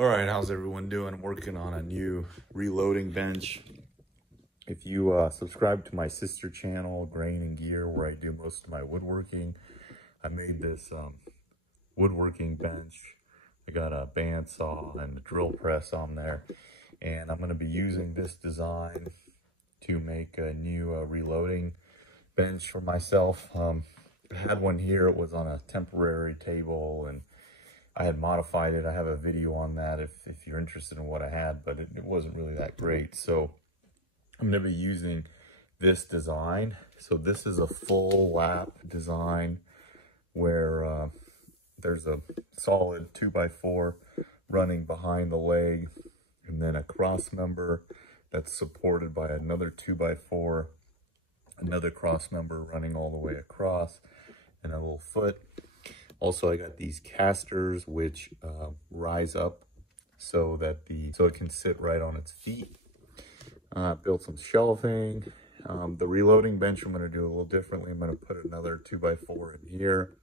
All right, how's everyone doing? I'm working on a new reloading bench. If you subscribe to my sister channel, Grain and Gear, where I do most of my woodworking, I made this woodworking bench. I got a bandsaw and a drill press on there, and I'm going to be using this design to make a new reloading bench for myself. I had one here. It was on a temporary table, and I had modified it. I have a video on that if you're interested in what I had, but it wasn't really that great. So I'm going to be using this design. So this is a full lap design where there's a solid 2x4 running behind the leg, and then a cross member that's supported by another 2x4, another cross member running all the way across, and a little foot. Also, I got these casters which rise up so that it can sit right on its feet. Built some shelving. The reloading bench I'm going to do a little differently. I'm going to put another 2x4 in here,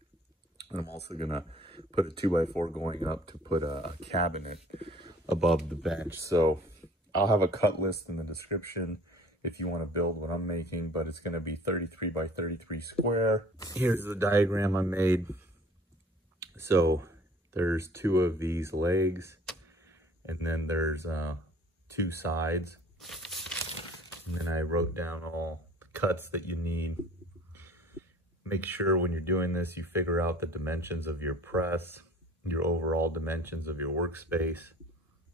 and I'm also going to put a 2x4 going up to put a cabinet above the bench. So I'll have a cut list in the description if you want to build what I'm making, but it's going to be 33 by 33 square. Here's the diagram I made. So there's two of these legs, and then there's two sides. And then I wrote down all the cuts that you need. Make sure when you're doing this, you figure out the dimensions of your press, your overall dimensions of your workspace.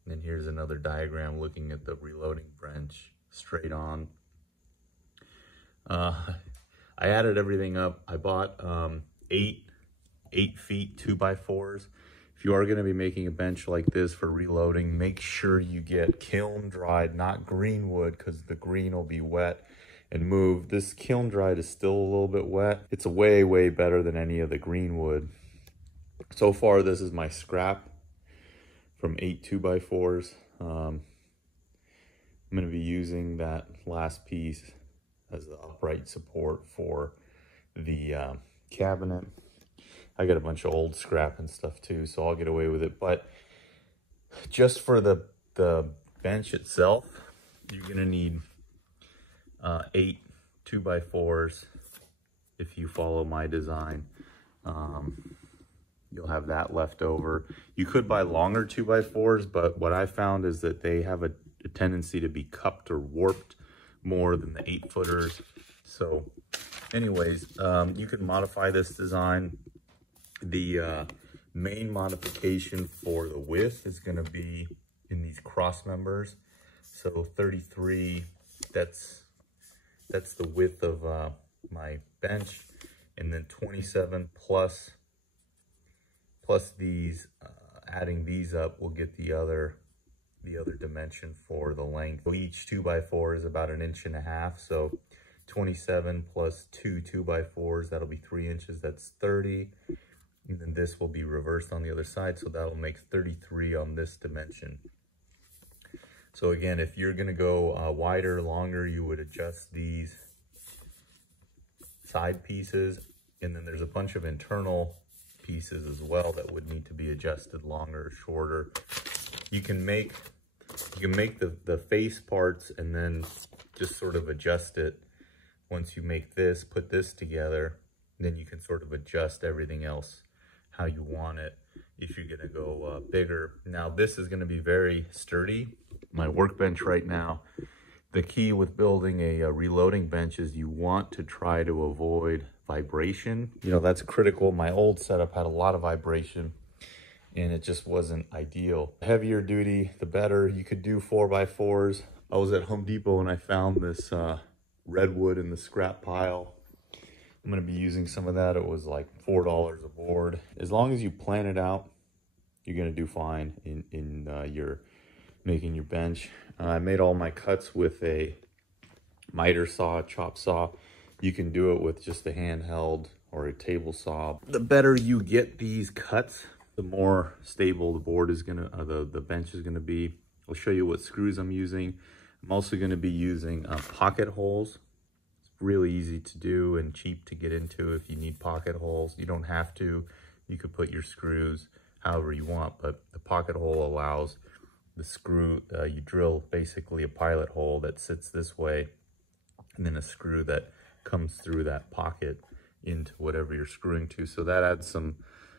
And then here's another diagram looking at the reloading bench straight on. I added everything up. I bought 8 feet 2x4s. If you are going to be making a bench like this for reloading, make sure you get kiln dried, not green wood, because the green will be wet and move. This kiln dried is still a little bit wet. It's way better than any of the green wood. So far, this is my scrap from 8 2x4s. I'm going to be using that last piece as the upright support for the cabinet. I got a bunch of old scrap and stuff too, so I'll get away with it. But just for the bench itself, you're gonna need 8 2x4s. If you follow my design, you'll have that left over. You could buy longer 2x4s, but what I found is that they have a tendency to be cupped or warped more than the 8-footers. So anyways, you can modify this design. The main modification for the width is going to be in these cross members. So 33, that's the width of my bench, and then 27 plus these, adding these up, will get the other dimension for the length. Each 2x4 is about 1.5 inches, so 27 plus 2 2x4s, that'll be 3 inches. That's 30. And then this will be reversed on the other side, so that'll make 33 on this dimension. So again, if you're going to go wider, longer, you would adjust these side pieces, and then there's a bunch of internal pieces as well that would need to be adjusted longer or shorter. You can make the face parts and then just sort of adjust it. Once you make this, put this together, then you can sort of adjust everything else how you want it if you're going to go bigger. Now this is going to be very sturdy. My workbench right now, the key with building a reloading bench is you want to try to avoid vibration. You know, that's critical. My old setup had a lot of vibration, and it just wasn't ideal. The heavier duty, the better. You could do 4x4s. I was at Home Depot and I found this redwood in the scrap pile. I'm going to be using some of that. It was like $4 a board. As long as you plan it out, you're going to do fine in your making your bench. I made all my cuts with a miter saw, chop saw. You can do it with just a handheld or a table saw. The better you get these cuts, the more stable the board is going to, the bench is going to be. I'll show you what screws I'm using. I'm also going to be using pocket holes. Really easy to do and cheap to get into if you need pocket holes. You don't have to. You could put your screws however you want, but the pocket hole allows the screw, you drill basically a pilot hole that sits this way, and then a screw that comes through that pocket into whatever you're screwing to. So that adds some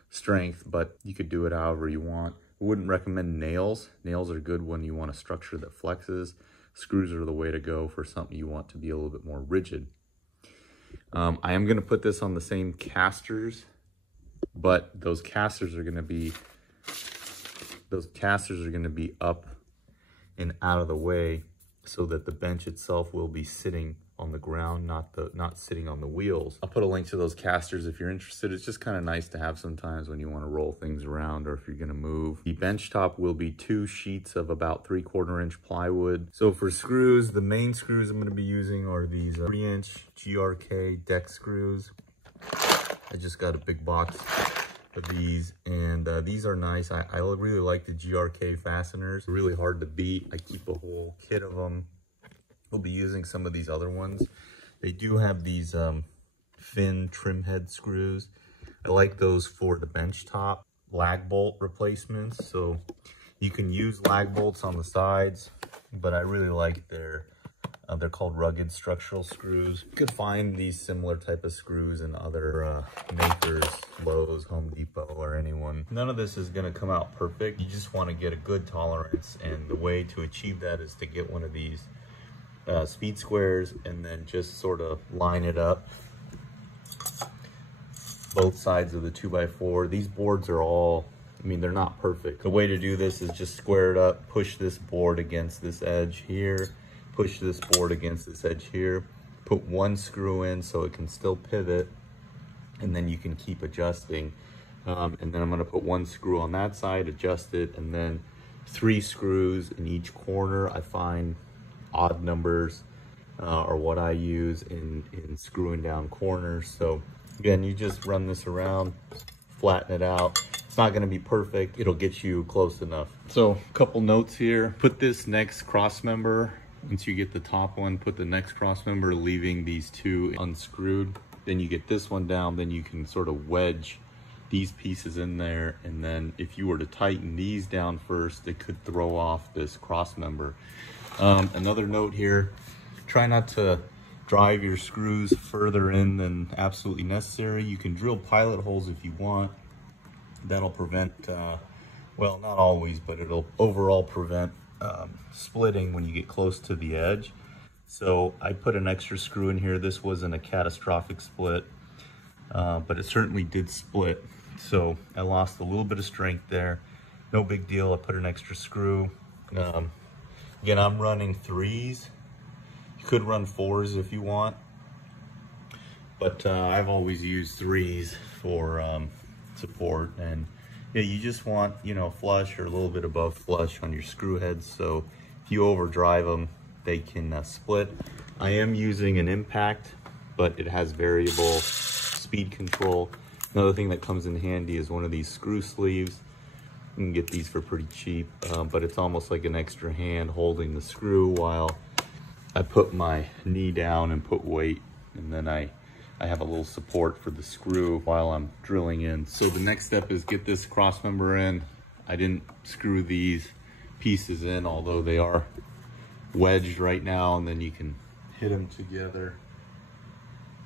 strength, but you could do it however you want. I wouldn't recommend nails. Nails are good when you want a structure that flexes. Screws are the way to go for something you want to be a little bit more rigid. I am going to put this on the same casters, but those casters are going to be up and out of the way so that the bench itself will be sitting on the ground, not sitting on the wheels. I'll put a link to those casters if you're interested. It's just kind of nice to have sometimes when you want to roll things around or if you're going to move. The bench top will be 2 sheets of about 3/4 inch plywood. So for screws, the main screws I'm going to be using are these 3-inch GRK deck screws. I just got a big box of these, and these are nice. I really like the GRK fasteners. Really hard to beat. I keep a whole kit of them. We'll be using some of these other ones. They do have these fin trim head screws. I like those for the bench top lag bolt replacements. So you can use lag bolts on the sides, but I really like they're called rugged structural screws. You could find these similar type of screws in other makers, Lowe's, Home Depot, or anyone. None of this is gonna come out perfect. You just wanna get a good tolerance, and the way to achieve that is to get one of these speed squares and then just sort of line it up both sides of the 2x4. These boards are all, I mean, they're not perfect. The way to do this is just square it up, push this board against this edge here, push this board against this edge here, put 1 screw in so it can still pivot, and then you can keep adjusting. And then I'm gonna put 1 screw on that side, adjust it, and then 3 screws in each corner. I find odd numbers are what I use in screwing down corners. So again, you just run this around, flatten it out. It's not gonna be perfect. It'll get you close enough. So a couple notes here. Put this next cross member, once you get the top one, put the next cross member, leaving these 2 unscrewed. Then you get this one down, then you can sort of wedge these pieces in there. And then if you were to tighten these down first, it could throw off this cross member. Another note here, try not to drive your screws further in than absolutely necessary. You can drill pilot holes if you want. That'll prevent, well, not always, but it'll overall prevent splitting when you get close to the edge. So I put an extra screw in here. This wasn't a catastrophic split, but it certainly did split. So I lost a little bit of strength there. No big deal. I put an extra screw. Again, I'm running 3s. You could run 4s if you want, but I've always used 3s for support. And yeah, you just want, you know, flush or a little bit above flush on your screw heads. So if you overdrive them, they can split. I am using an impact, but it has variable speed control. Another thing that comes in handy is one of these screw sleeves. You can get these for pretty cheap, but it's almost like an extra hand holding the screw while I put my knee down and put weight, and then I have a little support for the screw while I'm drilling in. So the next step is get this cross member in. I didn't screw these pieces in, although they are wedged right now, and then you can hit them together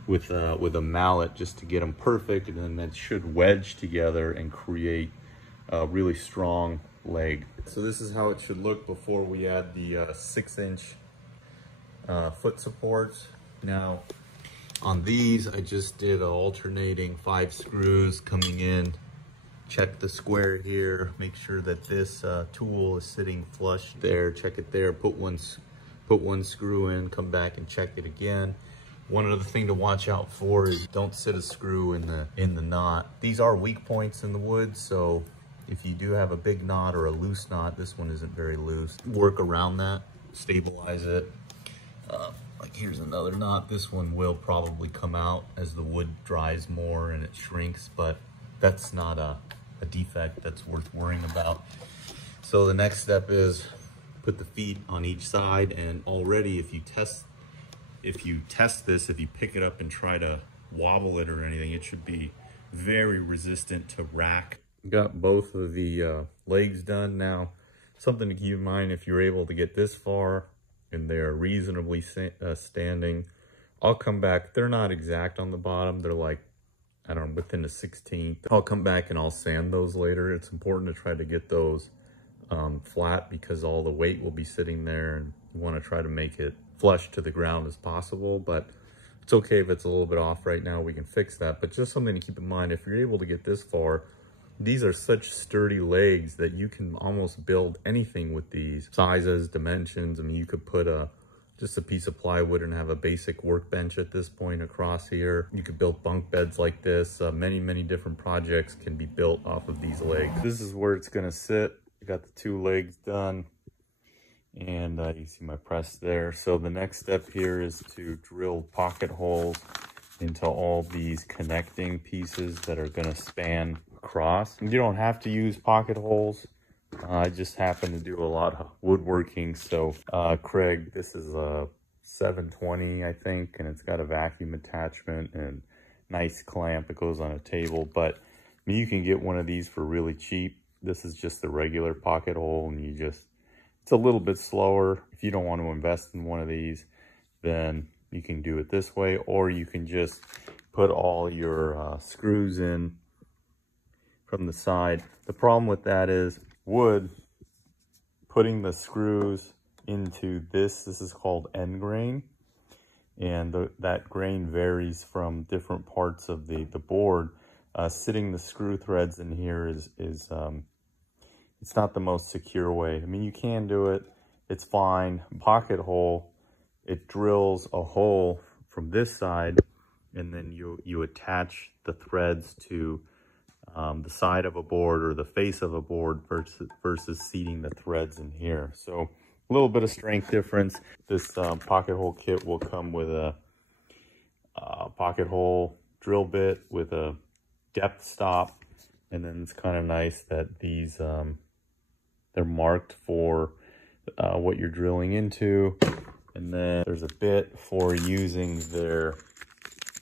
with a mallet just to get them perfect, and then that should wedge together and create a really strong leg. So this is how it should look before we add the 6-inch foot supports. Now on these, I just did alternating 5 screws coming in. Check the square here, make sure that this tool is sitting flush there, check it there, put one screw in, come back and check it again. One other thing to watch out for is don't sit a screw in the knot. These are weak points in the wood, so if you do have a big knot or a loose knot, this one isn't very loose, work around that, stabilize it. Like here's another knot. This one will probably come out as the wood dries more and it shrinks, but that's not a defect that's worth worrying about. So the next step is put the feet on each side, and already if you test this, if you pick it up and try to wobble it or anything, it should be very resistant to rack got both of the legs done. Now, something to keep in mind, if you're able to get this far and they're reasonably standing, I'll come back. They're not exact on the bottom. They're like, I don't know, within the 16th. I'll come back and I'll sand those later. It's important to try to get those flat because all the weight will be sitting there, and you want to try to make it flush to the ground as possible. But it's okay if it's a little bit off right now. We can fix that. But just something to keep in mind, if you're able to get this far, these are such sturdy legs that you can almost build anything with these sizes, dimensions. I mean, you could put just a piece of plywood and have a basic workbench at this point across here. You could build bunk beds like this. Many different projects can be built off of these legs. This is where it's gonna sit. I got the 2 legs done, and you can see my press there. So the next step here is to drill pocket holes into all these connecting pieces that are gonna span across. You don't have to use pocket holes. I just happen to do a lot of woodworking. So Craig, this is a 720, I think, and it's got a vacuum attachment and nice clamp that goes on a table. But I mean, you can get one of these for really cheap. This is just the regular pocket hole, and it's a little bit slower. If you don't want to invest in one of these, then you can do it this way, or you can just put all your screws in from the side. The problem with that is putting the screws into this is called end grain, and that grain varies from different parts of the board. Sitting the screw threads in here is it's not the most secure way. I mean, you can do it, it's fine. Pocket hole, it drills a hole from this side, and then you attach the threads to the side of a board or the face of a board versus seating the threads in here. So a little bit of strength difference. This pocket hole kit will come with a pocket hole drill bit with a depth stop, and then it's kind of nice that these they're marked for what you're drilling into, and then there's a bit for using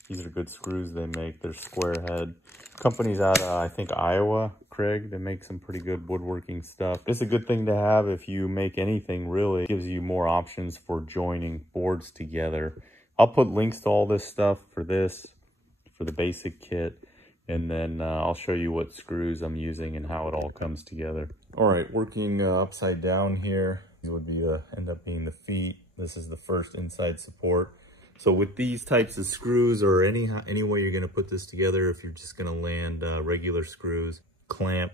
these are good screws they make. They're square head. Companies out of, I think, Iowa, Craig, they make some pretty good woodworking stuff. It's a good thing to have if you make anything, really. It gives you more options for joining boards together. I'll put links to all this stuff for the basic kit, and then I'll show you what screws I'm using and how it all comes together. All right, working upside down here, it would be end up being the feet. This is the first inside support. So with these types of screws, or any way you're gonna put this together, if you're just gonna land regular screws, clamp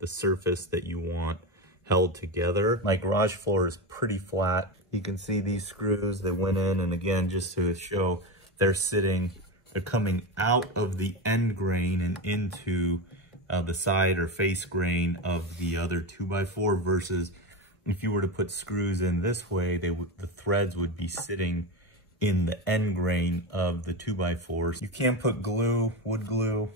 the surface that you want held together. My garage floor is pretty flat. You can see these screws, they went in, and again, just to show, they're coming out of the end grain and into the side or face grain of the other 2x4, versus if you were to put screws in this way, the threads would be sitting in the end grain of the 2x4s. You can put glue, wood glue.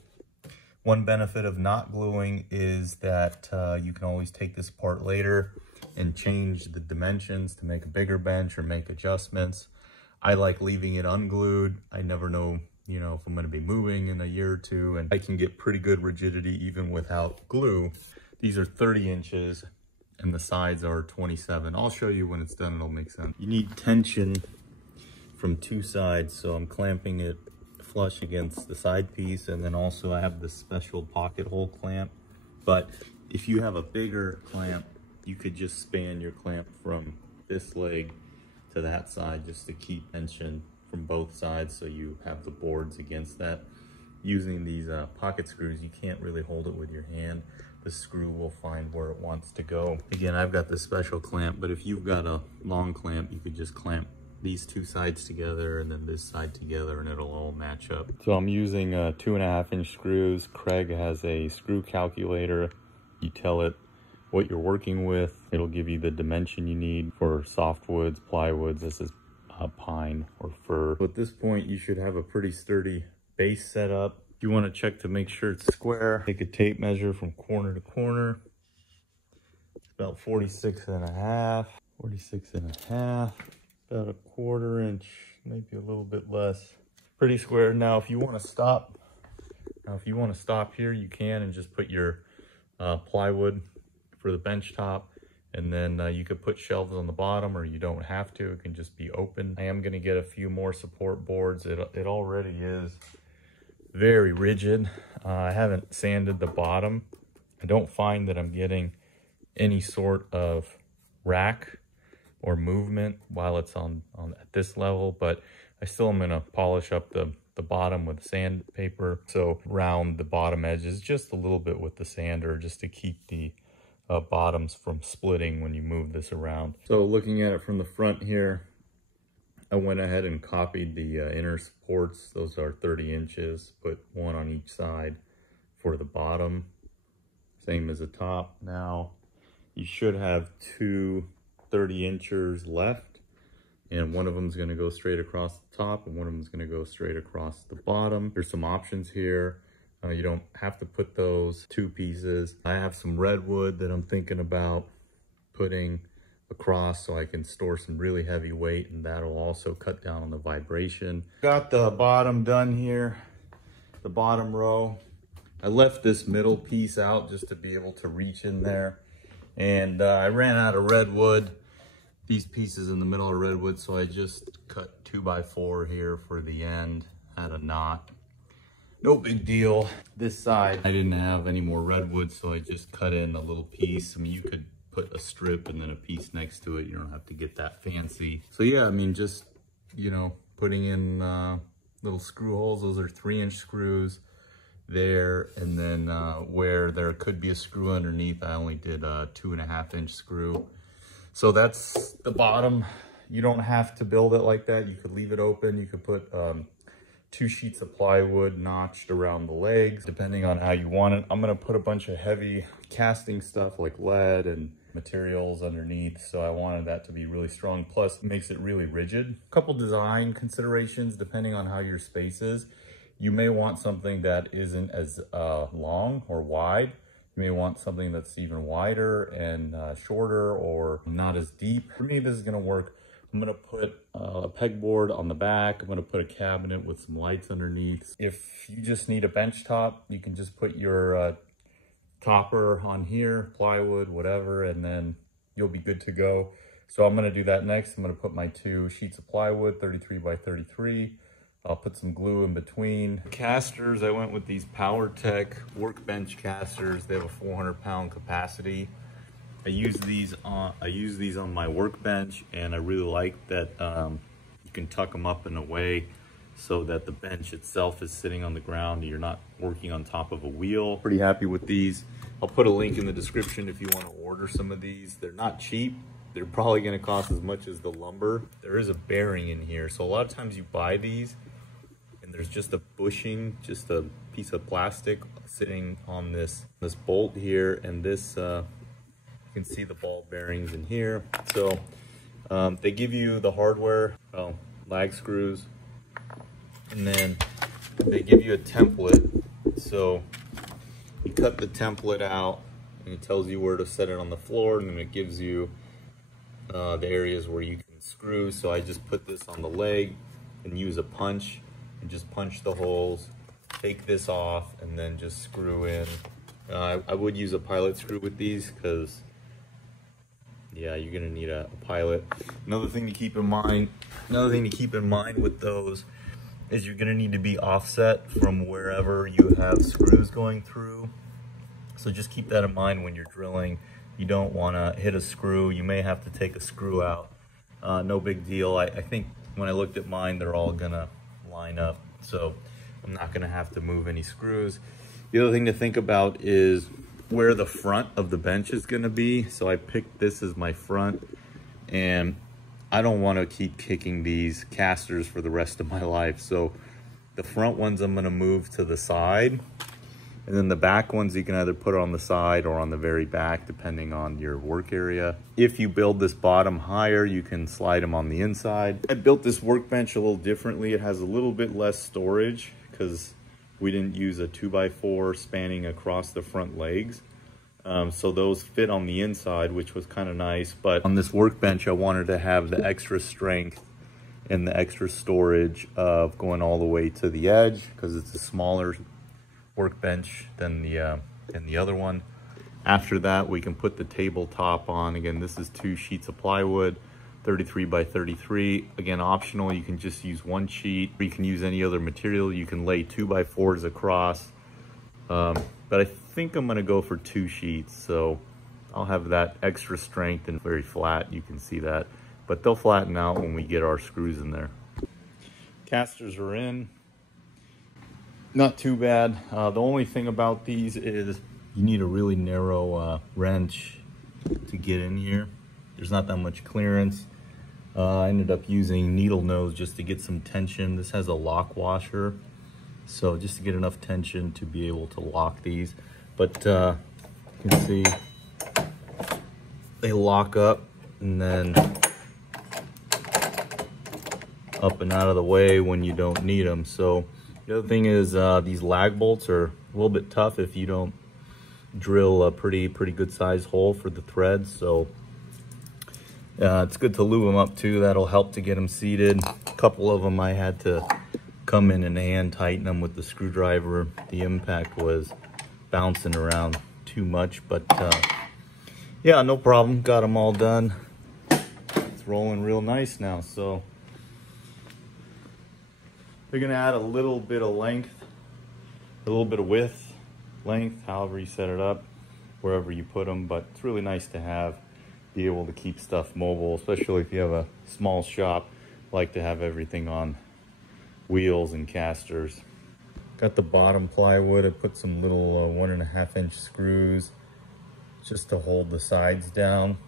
One benefit of not gluing is that you can always take this apart later and change the dimensions to make a bigger bench or make adjustments. I like leaving it unglued. I never know, if I'm gonna be moving in a year or two, and I can get pretty good rigidity even without glue. These are 30 inches and the sides are 27. I'll show you when it's done, it'll make sense. You need tension from 2 sides, so I'm clamping it flush against the side piece, and then also I have this special pocket hole clamp. But if you have a bigger clamp, you could just span your clamp from this leg to that side just to keep tension from both sides, so you have the boards against that. Using these pocket screws, you can't really hold it with your hand. The screw will find where it wants to go. Again, I've got this special clamp, but if you've got a long clamp, you could just clamp these 2 sides together and then this side together, and it'll all match up. So I'm using 2.5-inch screws. Craig has a screw calculator. You tell it what you're working with. It'll give you the dimension you need for softwoods, plywoods. This is pine or fir. So at this point, you should have a pretty sturdy base set up. If you want to check to make sure it's square, take a tape measure from corner to corner. It's about 46.5, 46.5. About a 1/4 inch, maybe a little bit less. Pretty square. Now, if you want to stop here, you can, and just put your plywood for the bench top. And then you could put shelves on the bottom, or you don't have to. It can just be open. I am gonna get a few more support boards. It already is very rigid. I haven't sanded the bottom. I don't find that I'm getting any sort of rack or movement while it's on at this level, but I still am gonna polish up the bottom with sandpaper. So round the bottom edges just a little bit with the sander, just to keep the bottoms from splitting when you move this around. So looking at it from the front here, I went ahead and copied the inner supports. Those are 30 inches, put one on each side for the bottom, same as the top. Now you should have two 30 inches left, and one of them is going to go straight across the top and one of them is going to go straight across the bottom. There's some options here. You don't have to put those two pieces. I have some redwood that I'm thinking about putting across so I can store some really heavy weight, and that'll also cut down on the vibration. Got the bottom done here, the bottom row. I left this middle piece out just to be able to reach in there. And I ran out of redwood. These pieces in the middle are redwood, so I just cut 2x4 here for the end, had a knot. No big deal. This side, I didn't have any more redwood, so I just cut in a little piece. I mean, you could put a strip and then a piece next to it. You don't have to get that fancy. So yeah, I mean, just, you know, putting in little screw holes. Those are 3-inch screws there. And then where there could be a screw underneath, I only did a 2.5-inch screw. So that's the bottom. You don't have to build it like that. You could leave it open. You could put 2 sheets of plywood notched around the legs, depending on how you want it. I'm gonna put a bunch of heavy casting stuff like lead and materials underneath, so I wanted that to be really strong. Plus, it makes it really rigid. A couple design considerations, depending on how your space is. You may want something that isn't as long or wide. You may want something that's even wider and shorter, or not as deep. For me, this is gonna work. I'm gonna put a pegboard on the back. I'm gonna put a cabinet with some lights underneath. If you just need a bench top, you can just put your topper on here, plywood, whatever, and then you'll be good to go. So I'm gonna do that next. I'm gonna put my 2 sheets of plywood, 33 by 33. I'll put some glue in between. Casters, I went with these PowerTech Workbench Casters. They have a 400-pound capacity. I use these on my workbench, and I really like that you can tuck them up in a way so that the bench itself is sitting on the ground and you're not working on top of a wheel. Pretty happy with these. I'll put a link in the description if you want to order some of these. They're not cheap. They're probably going to cost as much as the lumber. There is a bearing in here, so a lot of times you buy these and there's just a bushing, just a piece of plastic sitting on this bolt here, and this you can see the ball bearings in here. So they give you the hardware, lag screws, and then they give you a template. So you cut the template out and it tells you where to set it on the floor, and then it gives you the areas where you can screw. So I just put this on the leg and use a punch and just punch the holes, take this off, and then just screw in. I would use a pilot screw with these because, yeah, you're gonna need a pilot. Another thing to keep in mind with those is you're gonna need to be offset from wherever you have screws going through. So just keep that in mind when you're drilling. You don't wanna hit a screw. You may have to take a screw out. No big deal. I think when I looked at mine, they're all gonna line up. So I'm not gonna have to move any screws. The other thing to think about is where the front of the bench is going to be. So I picked this as my front, and I don't want to keep kicking these casters for the rest of my life. So the front ones I'm going to move to the side, and then the back ones you can either put on the side or on the very back, depending on your work area. If you build this bottom higher, you can slide them on the inside. I built this workbench a little differently. It has a little bit less storage because we didn't use a 2x4 spanning across the front legs. So those fit on the inside, which was kind of nice. But on this workbench, I wanted to have the extra strength and the extra storage of going all the way to the edge, because it's a smaller workbench than the other one. After that, we can put the tabletop on. Again, this is 2 sheets of plywood, 33 by 33. Again, optional, you can just use 1 sheet. You can use any other material. You can lay 2x4s across. But I think I'm gonna go for 2 sheets. So I'll have that extra strength and very flat, you can see that. But they'll flatten out when we get our screws in there. Casters are in. Not too bad. The only thing about these is you need a really narrow wrench to get in here. There's not that much clearance. I ended up using needle nose just to get some tension. This has a lock washer, so just to get enough tension to be able to lock these. But you can see they lock up and then up and out of the way when you don't need them. So the other thing is these lag bolts are a little bit tough if you don't drill a pretty good sized hole for the threads. So it's good to lube them up too. That'll help to get them seated. A couple of them I had to come in and hand tighten them with the screwdriver. The impact was bouncing around too much, but yeah, no problem. Got them all done. It's rolling real nice now. So they're gonna add a little bit of length, a little bit of width, length, however you set it up, wherever you put them. But it's really nice to have, be able to keep stuff mobile, especially if you have a small shop. Like to have everything on wheels and casters. Got the bottom plywood. I put some little 1.5 inch screws just to hold the sides down.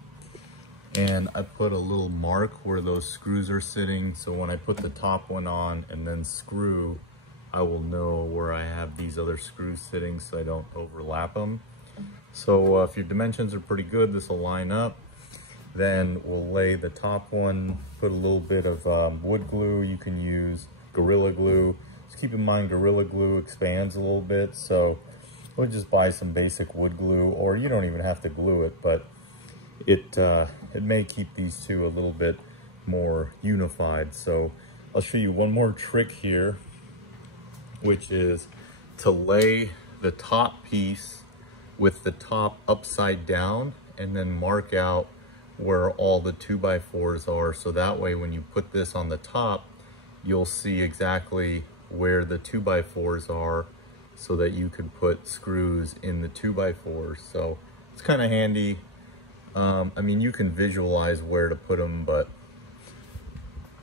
And I put a little mark where those screws are sitting, so when I put the top one on and then screw, I will know where I have these other screws sitting so I don't overlap them. So if your dimensions are pretty good, this will line up. Then we'll lay the top one, put a little bit of wood glue. You can use Gorilla Glue. Just keep in mind Gorilla Glue expands a little bit, so we'll just buy some basic wood glue, or you don't even have to glue it, but it may keep these two a little bit more unified. So I'll show you one more trick here, which is to lay the top piece with the top upside down and then mark out where all the 2x4s are. So that way when you put this on the top, you'll see exactly where the 2x4s are so that you can put screws in the 2x4s. So it's kind of handy. I mean, you can visualize where to put them, but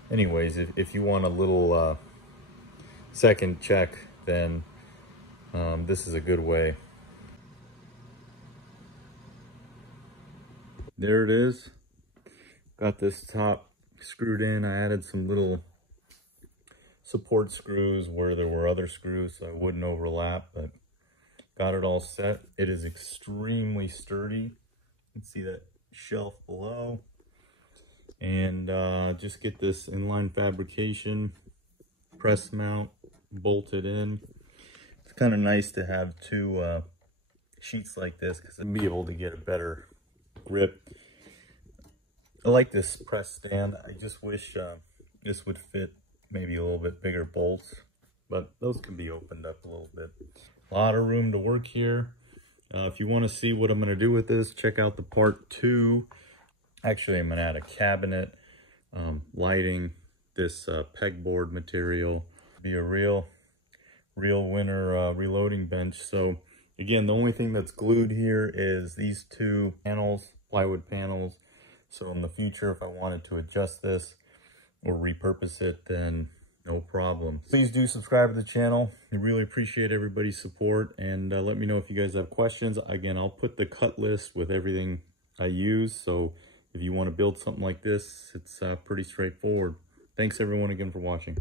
anyways, if you want a little second check, then this is a good way. There it is. Got this top screwed in. I added some little support screws where there were other screws so it wouldn't overlap, but got it all set. It is extremely sturdy. You can see that shelf below. And just get this inline fabrication press mount bolted in. It's kind of nice to have 2 sheets like this because I'll be able to get a better grip. I like this press stand. I just wish this would fit maybe a little bit bigger bolts, but those can be opened up a little bit. A lot of room to work here. If you want to see what I'm going to do with this, check out the part 2. Actually, I'm going to add a cabinet, lighting, this pegboard material. Be a real winner reloading bench. So again, the only thing that's glued here is these 2 panels, plywood panels. So in the future, if I wanted to adjust this or repurpose it, then no problem. Please do subscribe to the channel. I really appreciate everybody's support, and let me know if you guys have questions. Again, I'll put the cut list with everything I use. So if you want to build something like this, it's pretty straightforward. Thanks everyone again for watching.